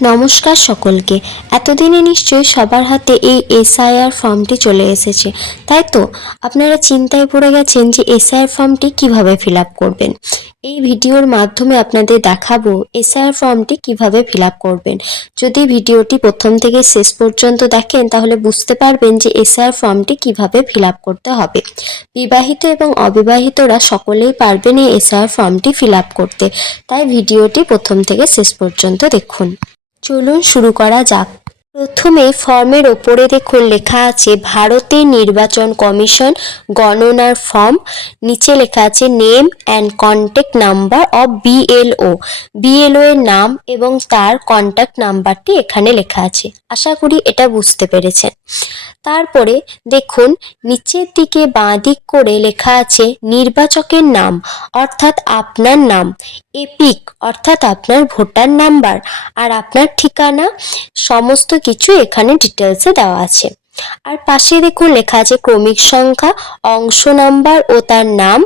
নমস্কার সকলকে। এতদিনে নিশ্চয়ই সবার হাতে এই এসআইআর ফর্মটি চলে এসেছে। তাই তো? আপনারা চিন্তায় পড়ে গেছেন যে এসআইআর ফর্মটি কীভাবে ফিল করবেন। এই ভিডিওর মাধ্যমে আপনাদের দেখাবো এসআইআর ফর্মটি কীভাবে ফিল করবেন। যদি ভিডিওটি প্রথম থেকে শেষ পর্যন্ত দেখেন, তাহলে বুঝতে পারবেন যে এসআইআর ফর্মটি কীভাবে ফিল করতে হবে। বিবাহিত এবং অবিবাহিতরা সকলেই পারবেন এই এসআইআর ফর্মটি ফিল করতে। তাই ভিডিওটি প্রথম থেকে শেষ পর্যন্ত দেখুন। চলুন শুরু করা যাক। প্রথমে ফর্মের ওপরে দেখুন লেখা আছে, ভারতের নির্বাচন কমিশন গণনার ফর্ম। নিচে লেখা আছে, name and contact number of BLO. BLO এর নাম এবং তার কন্ট্যাক্ট নাম্বারটি এখানে লেখা আছে। আশা করি এটা বুঝতে পেরেছেন। তারপরে দেখুন, নিচের দিকে বাঁ দিক করে লেখা আছে, নির্বাচকের নাম, অর্থাৎ আপনার নাম। এপিক অর্থাৎ আপনার ভোটার নাম্বার আর আপনার ঠিকানা, সমস্ত কিছু এখানে ডিটেলসে দেওয়া আছে। আর পাশে দেখুন লেখা আছে ক্রমিক সংখ্যা, অংশ নাম্বার ও তার নাম,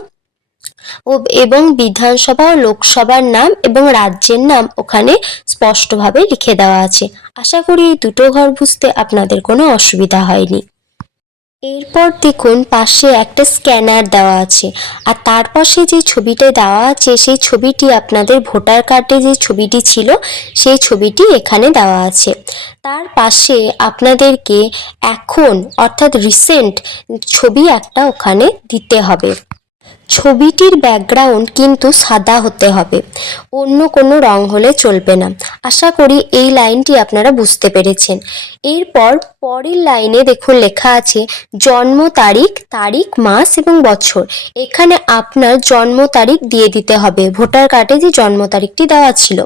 ও এবং বিধানসভা ও লোকসভার নাম এবং রাজ্যের নাম ওখানে স্পষ্টভাবে লিখে দেওয়া আছে। আশা করি এই দুটো ঘর বুঝতে আপনাদের কোনো অসুবিধা হয়নি। এরপর দেখুন পাশে একটা স্ক্যানার দেওয়া আছে। আর তার পাশে যে ছবিটা দেওয়া আছে, সেই ছবিটি আপনাদের ভোটার কার্ডে যে ছবিটি ছিল, সেই ছবিটি এখানে দেওয়া আছে। তার পাশে আপনাদেরকে এখন, অর্থাৎ রিসেন্ট ছবি একটা ওখানে দিতে হবে। ছবিটির ব্যাকগ্রাউন্ড কিন্তু সাদা হতে হবে। অন্য কোনো রং হলে চলবে না। আশা করি এই লাইনটি আপনারা বুঝতে পেরেছেন। এরপর পরের লাইনে দেখুন লেখা আছে, জন্ম তারিখ তারিখ, মাস এবং বছর। এখানে আপনার জন্ম তারিখ দিয়ে দিতে হবে। ভোটার কার্ডে যে জন্ম তারিখটি দেওয়া ছিল।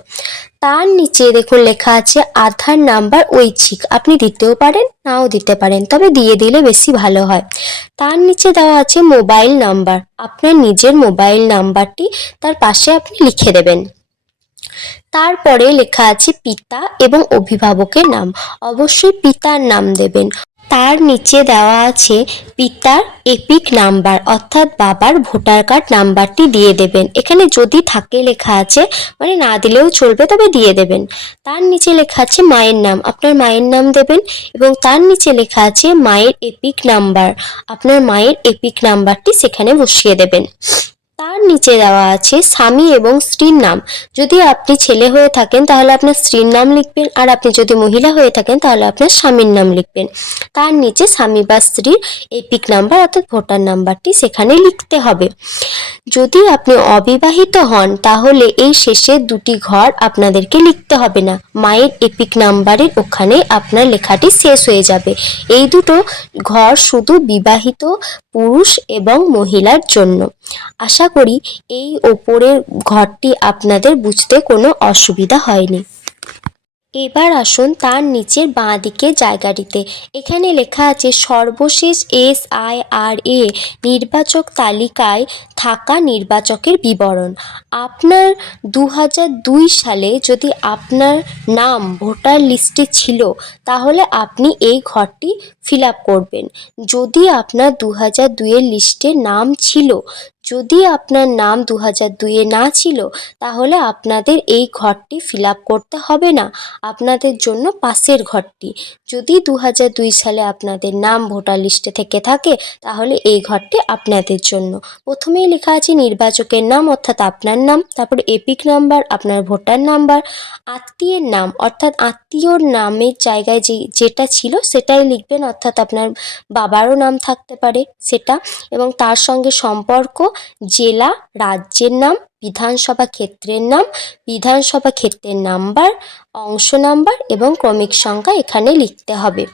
তার নিচে দেখুন লেখা আছে, আধার নাম্বার ঐচ্ছিক। আপনি দিতেও পারেন, নাও দিতে পারেন। তবে দিয়ে দিলে বেশি ভালো হয়। তার নিচে দেওয়া আছে মোবাইল নাম্বার। আপনার নিজের মোবাইল নাম্বারটি তার পাশে আপনি লিখে দেবেন। তারপরে লেখা আছে পিতা এবং অভিভাবকের নাম। অবশ্যই পিতার নাম দেবেন। তার নিচে দেওয়া আছে পিতার এপিক নাম্বার, অর্থাৎ বাবার ভোটার কার্ড নাম্বারটি দিয়ে দেবেন। এখানে যদি থাকে লেখা আছে মানে না দিলেও চলবে, তবে দিয়ে দেবেন। তার নিচে লেখা আছে মায়ের নাম, আপনার মায়ের নাম দেবেন এবং তার নিচে লেখা আছে মায়ের এপিক নাম্বার, আপনার মায়ের এপিক নাম্বারটি সেখানে বসিয়ে দেবেন। তার নিচে দেওয়া আছে স্বামী এবং স্ত্রীর নাম। যদি আপনি ছেলে হয়ে থাকেন, তাহলে আপনার স্ত্রীর নাম লিখবেন। আর আপনি যদি মহিলা হয়ে থাকেন, তাহলে আপনার স্বামীর নাম লিখবেন। তার নিচে স্বামী বা স্ত্রীর এপিক নাম্বার অর্থাৎ ভোটার নাম্বারটি সেখানে লিখতে হবে। যদি আপনি অবিবাহিত হন, তাহলে এই শেষে দুটি ঘর আপনাদেরকে লিখতে হবে না। মায়ের এপিক নাম্বারের ওখানে আপনার লেখাটি শেষ হয়ে যাবে। এই দুটো ঘর শুধু বিবাহিত, পুরুষ এবং মহিলার জন্য। আশা করি এই ওপরের ঘরটি আপনাদের বুঝতে কোনো অসুবিধা হয়নি। এবার আসুন তার নিচের বাঁ দিকের জায়গাটিতে। এখানে লেখা আছে, সর্বশেষ এস আই আর এ নির্বাচক তালিকায় থাকা নির্বাচকের বিবরণ। আপনার দু দুই সালে যদি আপনার নাম ভোটার লিস্টে ছিল, তাহলে আপনি এই ঘরটি ফিল করবেন। যদি আপনার দু হাজার দুইয়ের লিস্টে নাম ছিল যদি আপনার নাম দু হাজার দুইয়ে না ছিল, তাহলে আপনাদের এই ঘরটি ফিল করতে হবে না। আপনাদের জন্য পাশের ঘরটি। যদি দু হাজার দুই সালে আপনাদের নাম ভোটার লিস্টে থেকে থাকে, তাহলে এই ঘরটি আপনাদের জন্য। প্রথমেই লেখা আছে নির্বাচকের নাম, অর্থাৎ আপনার নাম, তারপর এপিক নাম্বার, আপনার ভোটার নাম্বার, আত্মীয়ের নাম, অর্থাৎ আত্মীয়র নামের জায়গায় যে, যেটা ছিল সেটাই লিখবেন, অর্থাৎ আপনার বাবারও নাম থাকতে পারে সেটা। এবং তার সঙ্গে সম্পর্ক জেলা, রাজ্যের নাম, বিধানসভা ক্ষেত্রের নাম, বিধানসভা ক্ষেত্রের নাম্বার, অংশ নাম্বার এবং ক্রমিক সংখ্যা এখানে লিখতে হবে।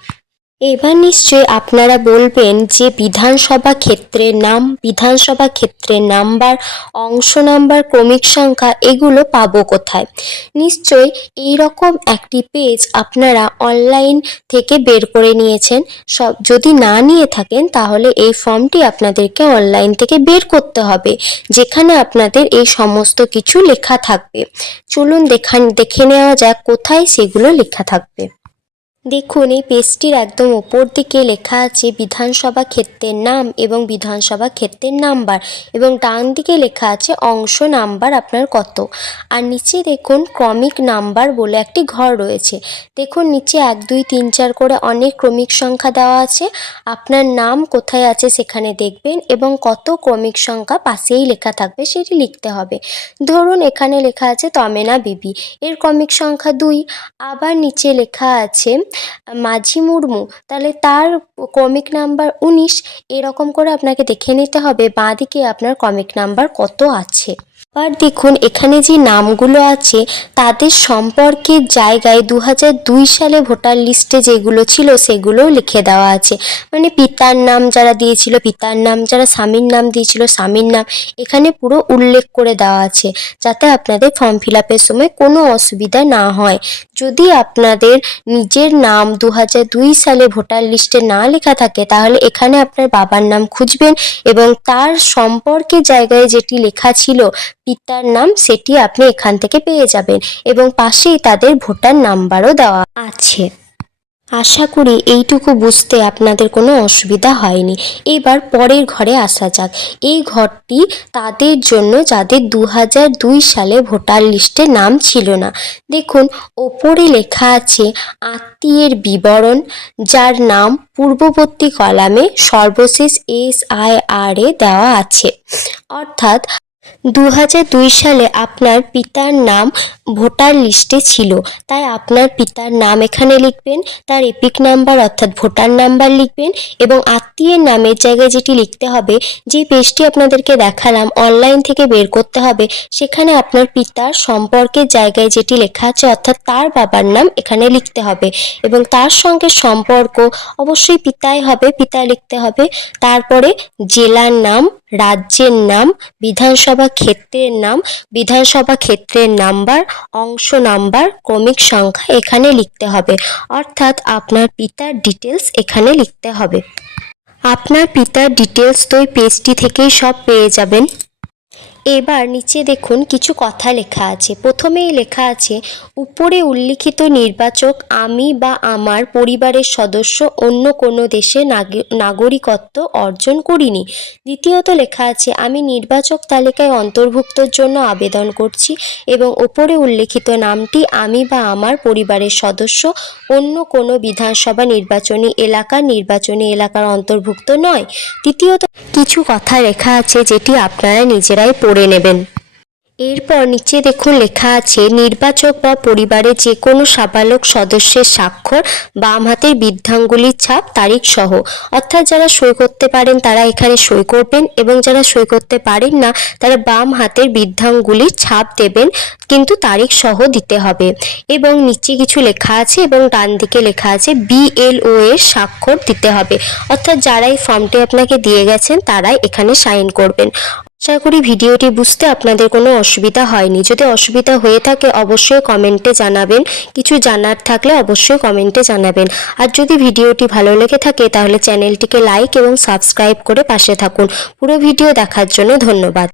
এবার নিশ্চয়ই আপনারা বলবেন যে বিধানসভা ক্ষেত্রের নাম, বিধানসভা ক্ষেত্রের নাম্বার, অংশ নাম্বার, ক্রমিক সংখ্যা এগুলো পাবো কোথায়? নিশ্চয়ই এই রকম একটি পেজ আপনারা অনলাইন থেকে বের করে নিয়েছেন। সব যদি না নিয়ে থাকেন, তাহলে এই ফর্মটি আপনাদেরকে অনলাইন থেকে বের করতে হবে, যেখানে আপনাদের এই সমস্ত কিছু লেখা থাকবে। চলুন দেখান দেখে নেওয়া যাক কোথায় সেগুলো লেখা থাকবে। দেখুন, এই পেজটির একদম ওপর দিকে লেখা আছে বিধানসভা ক্ষেত্রের নাম এবং বিধানসভা ক্ষেত্রের নাম্বার এবং ডান দিকে লেখা আছে অংশ নাম্বার আপনার কত। আর নিচে দেখুন, ক্রমিক নাম্বার বলে একটি ঘর রয়েছে। দেখুন, নিচে এক, দুই, তিন, চার করে অনেক ক্রমিক সংখ্যা দেওয়া আছে। আপনার নাম কোথায় আছে সেখানে দেখবেন এবং কত ক্রমিক সংখ্যা পাশেই লেখা থাকবে সেটি লিখতে হবে। ধরুন, এখানে লেখা আছে তমেনা বিবি, এর ক্রমিক সংখ্যা দুই। আবার নিচে লেখা আছে মাঝি মুর্মু, তাহলে তার ক্রমিক নাম্বার উনিশ, এরকম করে আপনাকে দেখে নিতে হবে বাঁ দিকে আপনার কমিক নাম্বার কত আছে। এবার দেখুন, এখানে যে নামগুলো আছে, তাদের সম্পর্কের জায়গায় দু দুই সালে ভোটার লিস্টে যেগুলো ছিল, সেগুলোও লিখে দেওয়া আছে। মানে পিতার নাম যারা দিয়েছিল, পিতার নাম, যারা স্বামীর নাম দিয়েছিল, স্বামীর নাম, এখানে পুরো উল্লেখ করে দেওয়া আছে, যাতে আপনাদের ফর্ম ফিল আপের সময় কোনো অসুবিধা না হয়। যদি আপনাদের নিজের নাম দু সালে ভোটার লিস্টে না লেখা থাকে, তাহলে এখানে আপনার বাবার নাম খুঁজবেন এবং তার সম্পর্কে জায়গায় যেটি লেখা ছিল, পিতার নাম সেটি আপনি এখান থেকে পেয়ে যাবেন এবং পাশেই তাদের ভোটার নাম্বারও দেওয়া আছে। আশা করি এইটুকু বুঝতে আপনাদের কোনো অসুবিধা হয়নি। এবার পরের ঘরে আসা যাক। এই ঘরটি তাদের জন্য যাদের দু দুই সালে ভোটার লিস্টে নাম ছিল না। দেখুন, ওপরে লেখা আছে, আত্মীয়ের বিবরণ যার নাম পূর্ববর্তী কলামে সর্বশেষ এস আই আর এ দেওয়া আছে। অর্থাৎ দু হাজার দুই সালে আপনার পিতার নাম ভোটার লিস্টে ছিল। তাই আপনার পিতার নাম এখানে লিখবেন, তার এপিক নাম্বার অর্থাৎ ভোটার নাম্বার লিখবেন এবং আত্মীয়ের নামের জায়গায় যেটি লিখতে হবে, যে পেজটি আপনাদেরকে দেখালাম অনলাইন থেকে বের করতে হবে, সেখানে আপনার পিতার সম্পর্কের জায়গায় যেটি লেখা আছে, অর্থাৎ তার বাবার নাম এখানে লিখতে হবে এবং তার সঙ্গে সম্পর্ক অবশ্যই পিতাই হবে, পিতা লিখতে হবে। তারপরে জেলার নাম রাজ্যের নাম, বিধানসভা ক্ষেত্রের নাম, বিধানসভা ক্ষেত্রের নাম্বার, অংশ নাম্বার, ক্রমিক সংখ্যা এখানে লিখতে হবে। অর্থাৎ আপনার পিতার ডিটেলস এখানে লিখতে হবে। আপনার পিতার ডিটেলস তো এই পেজটি থেকেই সব পেয়ে যাবেন। এবার নিচে দেখুন কিছু কথা লেখা আছে। প্রথমেই লেখা আছে, উপরে উল্লিখিত নির্বাচক আমি বা আমার পরিবারের সদস্য অন্য কোনো দেশে নাগে- নাগরিকত্ব অর্জন করিনি। দ্বিতীয়ত লেখা আছে, আমি নির্বাচক তালিকায় অন্তর্ভুক্তর জন্য আবেদন করছি এবং ওপরে উল্লিখিত নামটি আমি বা আমার পরিবারের সদস্য অন্য কোনো বিধানসভা নির্বাচনী এলাকার নির্বাচনী এলাকার অন্তর্ভুক্ত নয়। তৃতীয়ত, কিছু কথা লেখা আছে যেটি আপনারা নিজেরাই পড়ে নেবেন। এরপর নিচে দেখুন লেখা আছে, নির্বাচক বা পরিবারের যে কোনো সাবালক সদস্যের স্বাক্ষর, বাম হাতের বৃদ্ধাঙ্গুলির ছাপ, তারিখ সহ। অর্থাৎ যারা সই করতে পারেন তারা এখানে সই করবেন এবং যারা সই করতে পারেন না, তারা বাম হাতের বৃদ্ধাঙ্গুলির ছাপ দেবেন, কিন্তু তারিখ সহ দিতে হবে। এবং নিচে কিছু লেখা আছে এবং ডান দিকে লেখা আছে, বিএলও এর স্বাক্ষর দিতে হবে। অর্থাৎ যারা এই ফর্মটি আপনাকে দিয়ে গেছেন, তারাই এখানে সাইন করবেন। আশা করি ভিডিওটি বুঝতে আপনাদের কোনো অসুবিধা হয়নি। যদি অসুবিধা হয়ে থাকে, অবশ্যই কমেন্টে জানাবেন। কিছু জানার থাকলে অবশ্যই কমেন্টে জানাবেন। আর যদি ভিডিওটি ভালো লেগে থাকে, তাহলে চ্যানেলটিকে লাইক এবং সাবস্ক্রাইব করে পাশে থাকুন। পুরো ভিডিও দেখার জন্য ধন্যবাদ।